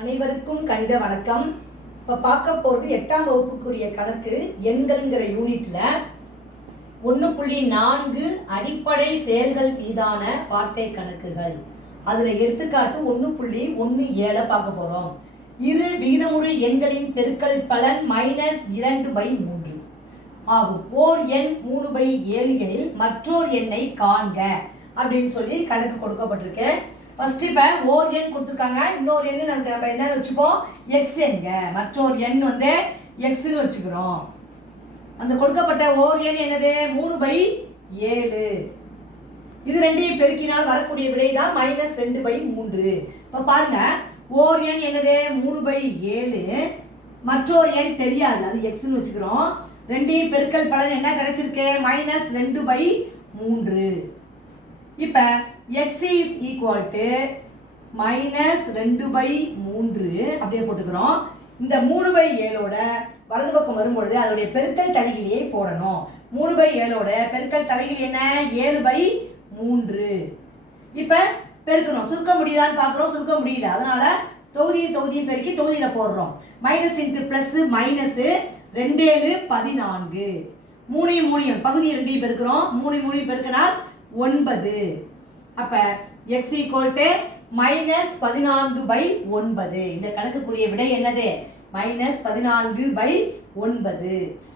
அனைவருக்கும் கணித வணக்கம். இப்போ பார்க்க போகிறது 8ஆம் வகுப்புக்குரிய கணக்கு எண்கள்ங்கிற யூனிட்ல 1.4 அடிப்படை செயல்கள் மீதான வார்த்தை கணக்குகள். அதில் எடுத்துக்காட்டு 1.17 பார்க்க போகிறோம். இரு விகிதமுறு எண்களின் பெருக்கல் பலன் -2/3 ஆகும். ஓர் எண் 3/7 எனில் மற்றொரு எண்ணை காண்க அப்படின்னு சொல்லி கணக்கு கொடுக்கப்பட்டிருக்கு. ஃபர்ஸ்ட் இப்போ ஓர் எண் கொடுத்துருக்காங்க, இன்னொரு எண் நம்ம என்னன்னு வச்சுப்போம், எக்ஸ் எண்க, மற்றொரு எண் வந்து எக்ஸ்ன்னு வச்சுக்கிறோம். அந்த கொடுக்கப்பட்ட ஓர் எண் என்னது 3/7. இது ரெண்டையும் பெருக்கினால் வரக்கூடிய விடை தான் -2/3. இப்போ பாருங்க, ஓர் எண் என்னது 3/7, மற்றொரு எண் தெரியாது, அது எக்ஸ்ன்னு வச்சுக்கிறோம். ரெண்டையும் பெருக்கல் பலன் என்ன கிடைச்சிருக்கு, -2/3. இப்போ x is equal to -2/3 அப்படியே போட்டுக்கிறோம். இந்த 3/7ஓட வலது பக்கம் வரும்பொழுது அதோடைய பெருக்கல் தலைகீழியை போடணும். 3/7ஓட பெருக்கல் தலைகீழ் என்ன, 7/3. இப்போ பெருக்கணும், சுருக்க முடியுதான்னு பார்க்குறோம், சுருக்க முடியல. அதனால தொகுதியும் பெருக்கி தொகுதியில் போடுறோம். Minus into plus minus 2 7 14. 3 பகுதி 2 பெருக்கிறோம், 3 பெருக்கினால் 9. அப்போ x ஈக்குவல் டு -14/9. இந்த கணக்குக்குரிய விடை என்னது, -14/9.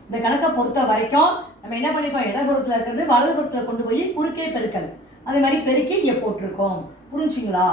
இந்த கணக்கை பொறுத்த வரைக்கும் நம்ம என்ன பண்ணிருக்கோம், இடப்புறத்தில் இருக்கிறது வலதுபுறத்தில் கொண்டு போய் குறுக்கே பெருக்கல், அதே மாதிரி பெருக்கி இங்கே போட்டிருக்கோம். புரிஞ்சுங்களா?